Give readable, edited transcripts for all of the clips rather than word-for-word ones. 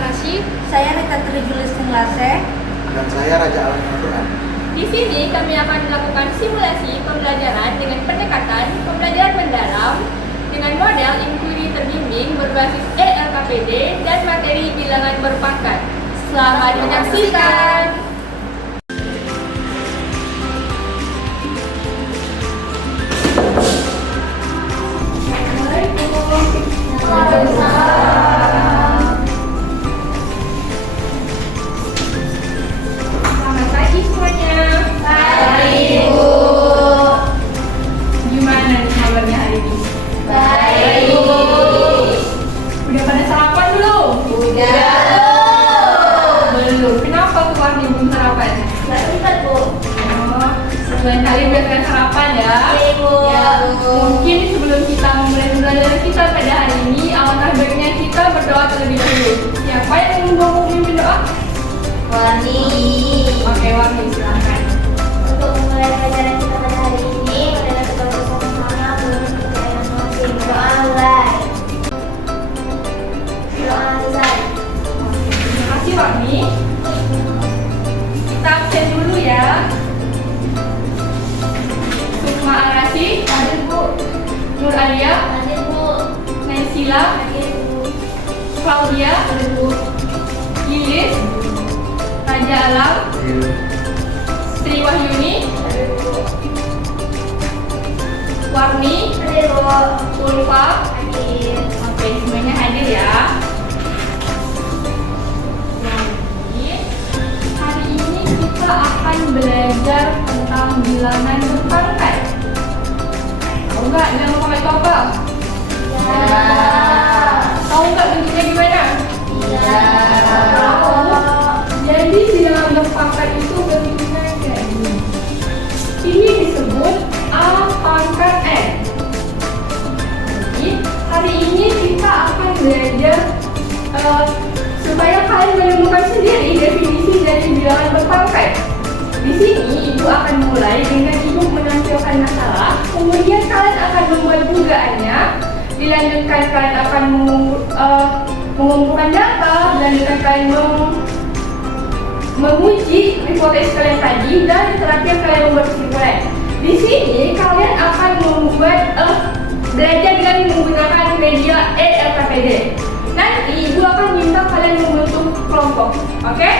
Rashid. Saya Rita Trijulis Tenglase. Dan saya Raja Alam Quran. Di sini kami akan melakukan simulasi pembelajaran dengan pendekatan pembelajaran mendalam dengan model inquiry terbimbing berbasis ELKPD dan materi bilangan berpangkat. Selamat menyaksikan. Selamat pagi semuanya. Baik, Bu. Gimana nih kabarnya hari ini? Baik, Bu. Udah pada sarapan belum? Udah. Belum. Kenapa tuh Warni belum sarapan? Nggak sempat, Bu. Oh, lain kali biarkan sarapan ya. Oke, Bu. Ya, mungkin sebelum kita memulai pembelajaran kita pada hari ini, alangkah baiknya kita berdoa terlebih dahulu. Siapa yang mau memimpin doa? Wani. Oke, Warni silakan. Untuk memulai pelajaran kita pada hari ini, marilah kita bersama-sama menuntut ayat masing. Doa mulai. Doa selesai. Terima kasih Warni. Kita absen dulu ya. Sukma Arasi, Hadir, Bu. Nur Alia, Hadir, Bu. Naisila, Hadir, Bu. Claudia, Lilis, Raja Alam, Sri Wahyuni, Hadir, Bu. Warni, Hadir, Bu. Ulfa. Hadir. Oke, semuanya hadir ya. Jadi, hari ini kita akan belajar tentang bilangan berpangkat. Tahu nggak bilangan berpangkat itu apa? Tahu nggak bentuknya gimana? Ya. Jadi bilangan berpangkat itu bentuknya kayak gini. Ini disebut A pangkat N. Jadi hari ini kita akan belajar supaya kalian menemukan sendiri definisi dari bilangan berpangkat. Di sini ibu akan mulai dengan ibu menampilkan masalah, kemudian kalian akan membuat dugaannya, dilanjutkan kalian akan mengumpulkan data, dilanjutkan kalian menguji hipotesis kalian tadi, dan terakhir kalian membuat kesimpulan. Di sini kalian akan membuat belajar dengan menggunakan media ELKPD. Nanti ibu akan minta kalian membentuk kelompok, oke?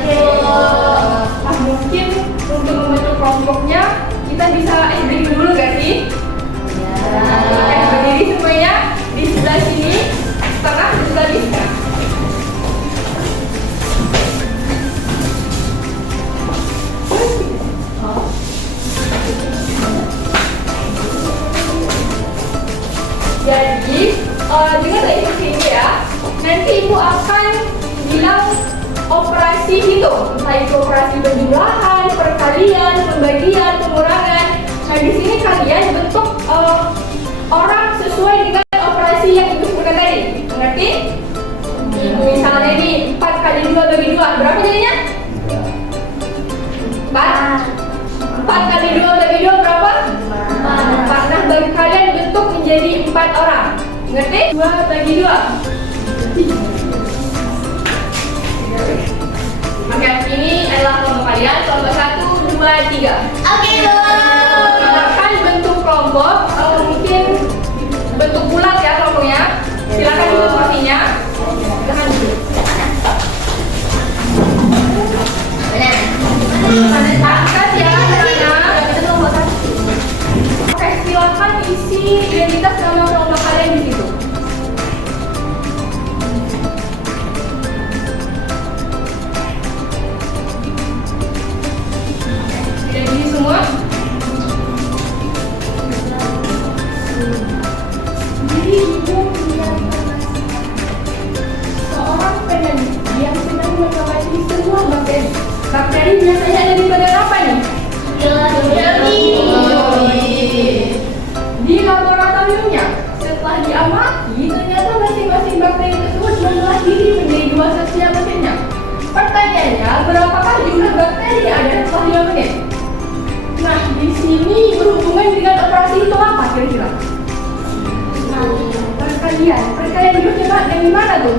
Nah, mungkin untuk membentuk kelompoknya kita bisa break dulu gak sih? Oke, berdiri semuanya di sebelah sini, setengah di sebelah ini. Jadi, dengan instruksi ibu ya, nanti ibu akan bilang operasi hitung, entah itu operasi penjumlahan, perkalian, pembagian, pengurangan. Nah, di sini kalian bentuk orang sesuai dengan operasi yang ibu sebutkan tadi. Mengerti? Ibu misalnya ini 4 kali 2 bagi 2, berapa jadinya? 4 kali 2 bagi 2 berapa? 4. Nah, bagi kalian bentuk menjadi 4 orang. Ngerti? 2 bagi 2. Oke, ini adalah kelompok kalian. Kelompok 1, 2, 3. Oke, Bu. Silakan bentuk kelompok. Kalau mungkin bentuk bulat ya kelompoknya. Silakan duduk kursinya. Silakan duduk. Angkat ya, oke, silakan isi identitas nama kelompok kalian di situ. Sudah diisi semua? Jadi ibu punya seorang peneliti yang sedang mengamati semua bakteri. Bakteri biasanya ada di badan apa nih? Di laboratoriumnya. Setelah diamati, ternyata masing-masing bakteri tersebut membelah diri menjadi 2 setiap mesinnya. Pertanyaannya, berapakah jumlah bakteri yang ada setelah 2 menit? Nah, di sini berhubungan dengan operasi itu apa kira-kira? Perkalian. Perkalian itu coba dari mana tuh?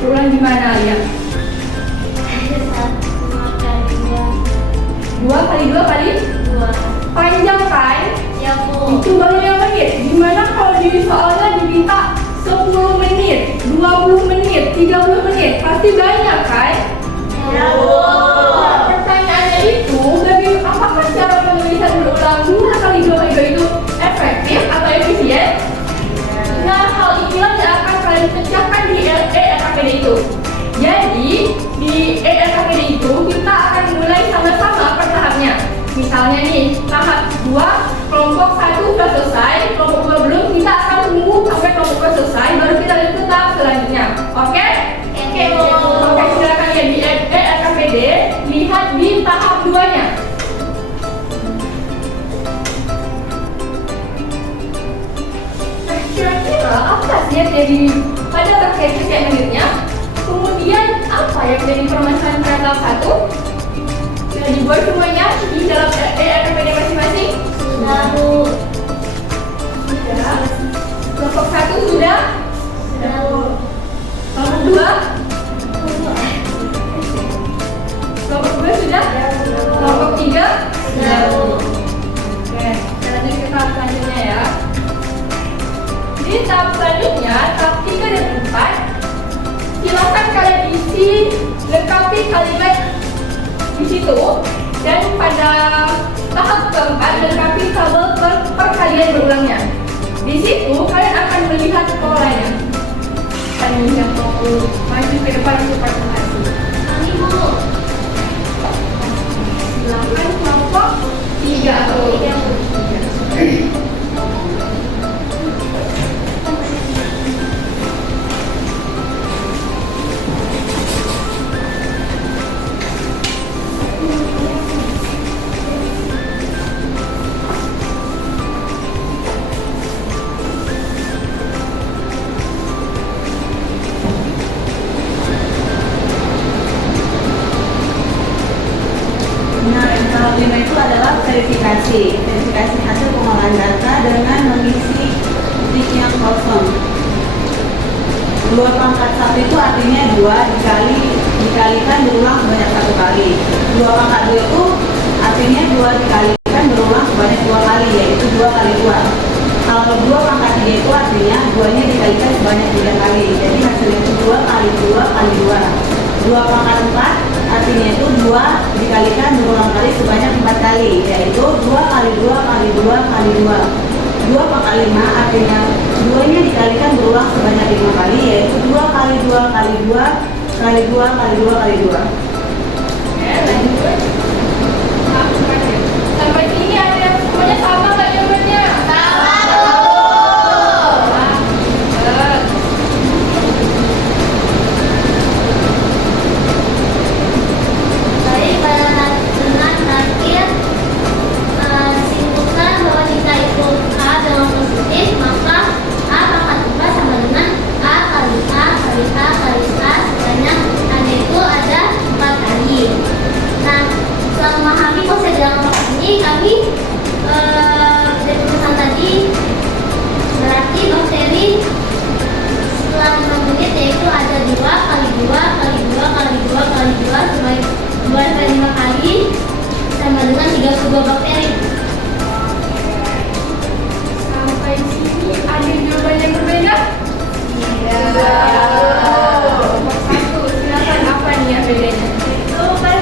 berulang gimana ya? 1 kali 2. 2 kali 2 kali 2. panjang kan? Ya, Bu. Itu baru yang menit. Gimana kalau di soalnya diminta 10 menit, 20 menit, 30 menit? Pasti banyak kan? Ya, Bu. Nah, pertanyaannya itu, apakah cara penulisan berulang 2 kali 2 kali 2 itu efektif atau efisien? Nah, hal inilah yang akan kalian pecahkan di LKPD itu. Jadi, di LKPD itu kita akan mulai sama-sama per tahapnya. Misalnya nih, tahap 2, kelompok 1 sudah selesai, kelompok 2 belum, kita akan tunggu sampai kelompok 2 selesai, baru kita lanjut ke tahap selanjutnya. Oke? Oke, Bu. Oke, silakan lihat di LKPD, lihat di tahap 2-nya. Kira-kira apa sih yang jadi pada terkait yang menitnya? Kemudian apa yang menjadi permasalahan pada tahap 1? Sudah dibuat semuanya di dalam LKPD masing-masing? Sudah, Bu. Sudah. Kelompok 1 sudah? Sudah, Bu. Kelompok 2? Kelompok 2 sudah? Kelompok 3? Sudah, Bu. Oke, kita lanjut ke tahap selanjutnya ya. Di tahap selanjutnya, tahap 3 dan 4, silakan kalian isi lengkapi kalimat di situ, dan pada tahap keempat lengkapi tabel perkalian berulangnya. Di situ kalian akan melihat polanya. Kalian yang mau maju ke depan untuk presentasi. Kami, Bu. Silakan kelompok 3. Tiga, Bu. Nah, yang tahap 5 itu adalah verifikasi hasil pengolahan data dengan mengisi titik yang kosong. 2 pangkat 1 itu artinya 2 dikalikan berulang sebanyak 1 kali. 2 pangkat 2 itu artinya 2 dikalikan berulang sebanyak 2 kali, yaitu 2 kali 2. Kalau 2 pangkat 3 itu artinya 2-nya dikalikan sebanyak 3 kali. Jadi hasilnya itu 2 kali 2 kali 2. 2 pangkat 4 artinya itu 2 dikalikan berulang kali sebanyak 4 kali, yaitu 2 kali 2 kali 2 kali 2. 2 pangkat 5 artinya 2-nya dikalikan berulang sebanyak 5 kali, yaitu 2 kali 2 kali 2 kali 2 kali 2 kali 2. Oke, lanjut. Tahap selanjutnya. Sampai sini ada yang semuanya sama nggak jawabannya? Sama, Bu. Baik, pada dengan terakhir simpulkan bahwa jika ikut A dengan positif, maka A pangkat 4 sama dengan A kali A kali A kali A sebanyak A-nya itu ada 4 kali. Nah, setelah memahami konsep dalam proses ini, kami dari perusahaan tadi berarti bakteri setelah 5 menit yaitu ada 2 kali 2 kali 2 kali 2 kali 2 sebanyak 2 sampai 5 kali sama dengan 32 bakteri. Sampai sini ada jawaban yang berbeda? Iya. Kelompok 1, silakan apa nih yang bedanya? Itu kan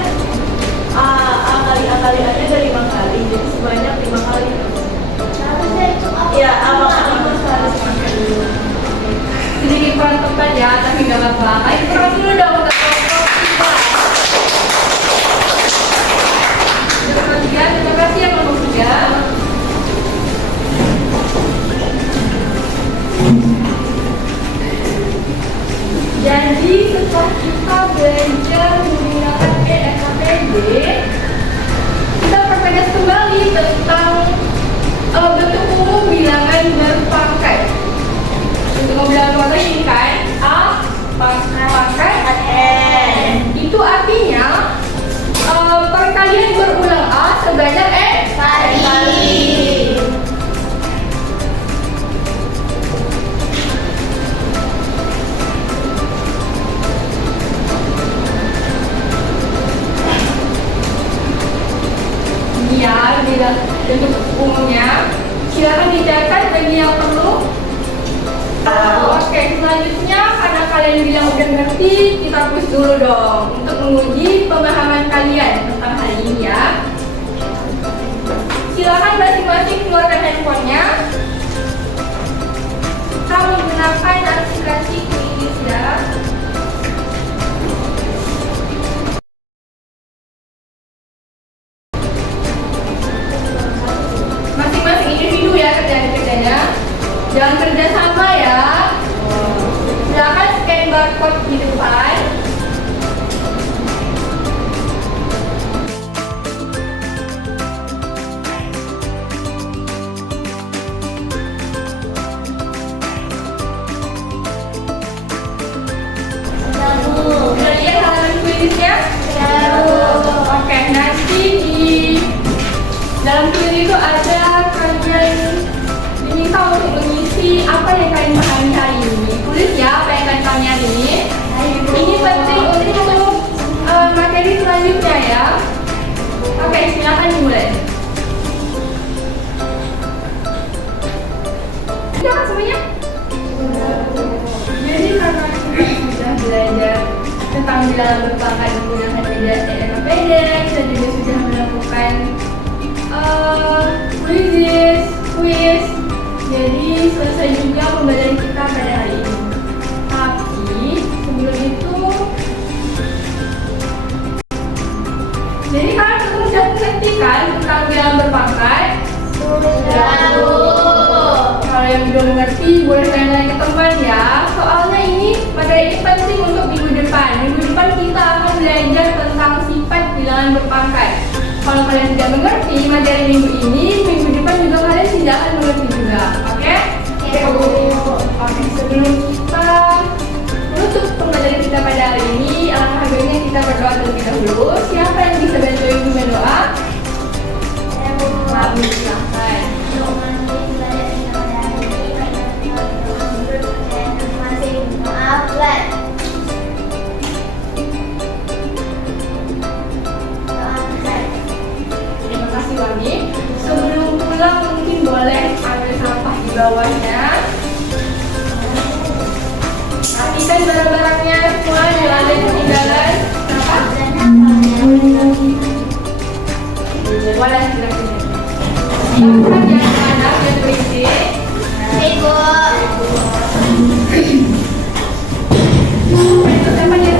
A kali A kali A nya ada 5 kali, jadi sebanyak 5 kali. Harusnya itu apa? Ya, A pangkat 5 harus pakai dulu. Sedikit kurang tepat ya, tapi nggak apa-apa. Ayo keras dulu dong untuk kelompok 3. Kelompok 3, terima kasih ya kelompok 3. Jadi setelah kita belajar menggunakan LKPD, kita pertegas kembali tentang bentuk umum bilangan berpangkat. Untuk bilangan berpangkat ini kan A pangkat N. Itu artinya perkalian berulang A sebanyak N kali. untuk umumnya. Silakan dicatat bagi yang perlu. Oke, selanjutnya karena kalian bilang udah ngerti, kita quiz dulu dong untuk menguji pemahaman kalian tentang hal ini ya. Silakan masing-masing keluarkan handphonenya. Kita menggunakan aplikasi Quiz ya. Masing-masing individu ya kerjanya. Jangan kerja sama ya. Silakan scan barcode di depan. Udah lihat halaman kuisnya? Oke, nanti di dalam kuis itu ada kalian diminta untuk mengisi apa yang kalian pahami hari ini. Tulis ya apa yang kalian pahami hari ini. Ini penting untuk materi selanjutnya ya. Oke, silakan dimulai. Sudah kan semuanya? Jadi karena kita sudah belajar tentang bilangan berpangkat menggunakan media TNPD, kita juga sudah melakukan quiz. Jadi selesai juga pembelajaran kita pada hari ini. Tapi sebelum itu, jadi kalian sudah mengerti kan tentang bilangan berpangkat? Kalau yang belum mengerti boleh tanya ke teman ya. Soalnya ini materi ini penting untuk minggu depan. Minggu depan kita akan belajar tentang sifat bilangan berpangkat. Kalau kalian tidak mengerti materi minggu ini, minggu depan juga kalian tidak akan mengerti juga. Oke? Oke, sebelum kita menutup pembelajaran kita pada hari ini, alangkah baiknya kita berdoa terlebih dahulu. Siapa yang bisa bantu ibu berdoa? Kami silahkan. Terima kasih Wami. Sebelum pulang mungkin boleh ambil sampah di bawahnya. Rapikan barang-barangnya semua, jangan ada yang ketinggalan. Kenapa? Boleh silakan. Silakan ya anak-anak yang berisik. Ibu. Itu siapanya?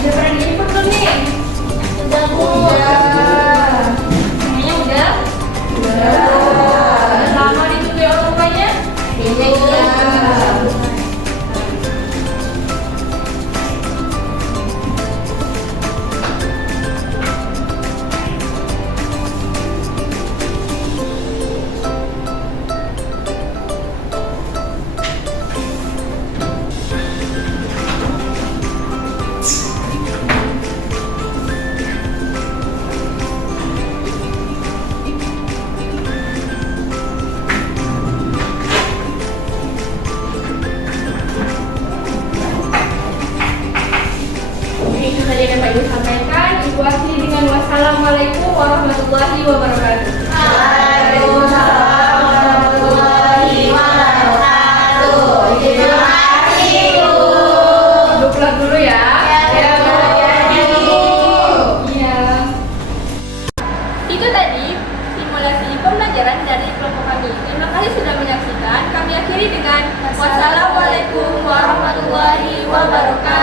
Udah pernah diinput belum nih? Sudah Bu. Semuanya udah? Udah lama ditunggu orang tuanya? Iya. Itu saja yang Pak Ibu sampaikan. Ibu akhiri dengan wassalamualaikum warahmatullahi wabarakatuh. Waalaikumsalam warahmatullahi wabarakatuh. Terima kasih Bu. Ibu pulang dulu ya. Ya, Bu. Iya. Itu tadi simulasi pembelajaran dari kelompok kami. Terima kasih sudah menyaksikan. Kami akhiri dengan wassalamualaikum warahmatullahi wabarakatuh.